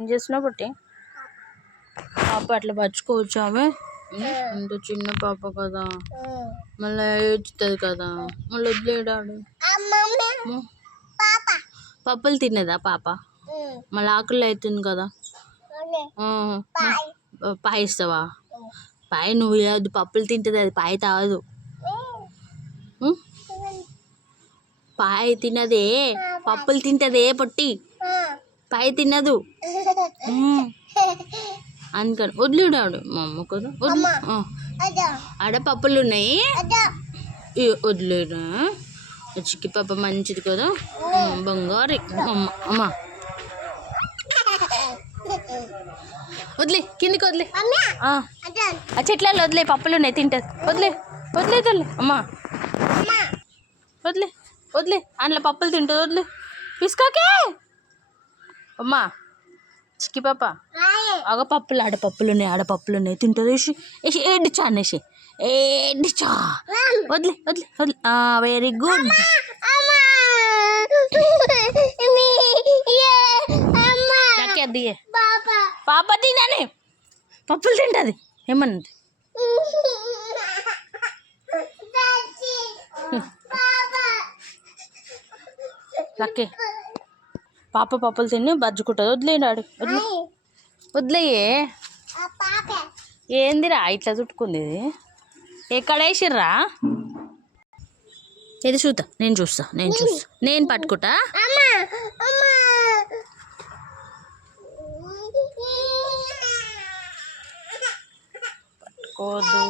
ఏం చేసినా బట్టి పాప అట్లా పరుచుకోవచ్చు ఆమె అంత చిన్న పాప కదా, మళ్ళీ ఏడ్చుతుంది కదా, మళ్ళీ వదిలేడాడు. పప్పులు తినేదా పాప? మళ్ళీ ఆకులు అవుతుంది కదా. పాయ ఇస్తావా? పాయ నువ్వు ఇవ్వద్దు, పప్పులు తింటుంది అది, పాయ తాగదు. పాయ తినదే, పప్పులు తింటదే పొట్టి, పాయ తినదు. అందుకని వదిలేడాడు మా అమ్మ కదా. ఆడ పప్పులు ఉన్నాయి వదిలేడా. చిక్కి పాప మంచిది కదా, బంగారు అమ్మ. అమ్మ వదిలే, కిందికి వదిలే, ఆ చెట్లలో వదిలే, పప్పులు ఉన్నాయి తింటుంది. వదిలే వదిలే తల్లి, అమ్మా వదిలే వదిలే, అందులో పప్పులు తింటుంది. వదిలే పిసుకాకే అమ్మా. చిక్కి పాప ఆగ పప్పులు, ఆడపప్పులు ఉన్నాయి, ఆడపప్పులు ఉన్నాయి తింటుంది. వేసి వేసి ఏడిచా అనేసి ఏడిచా. వదిలే వదిలే వదిలే, వెరీ గుడ్. అది పాప తినని పప్పులు తింటుంది ఏమన్నది. లక్కే పాప పప్పులు తిని బజ్జుకుంటుంది. వదిలేడాడు, వదిలే వదిలేయే. ఏందిరా ఇట్లా చుట్టుకుంది? ఎక్కడ వేసిర్రా? ఇది చూద్దా, నేను చూస్తా, నేను పట్టుకుంటా. పట్టుకోదు.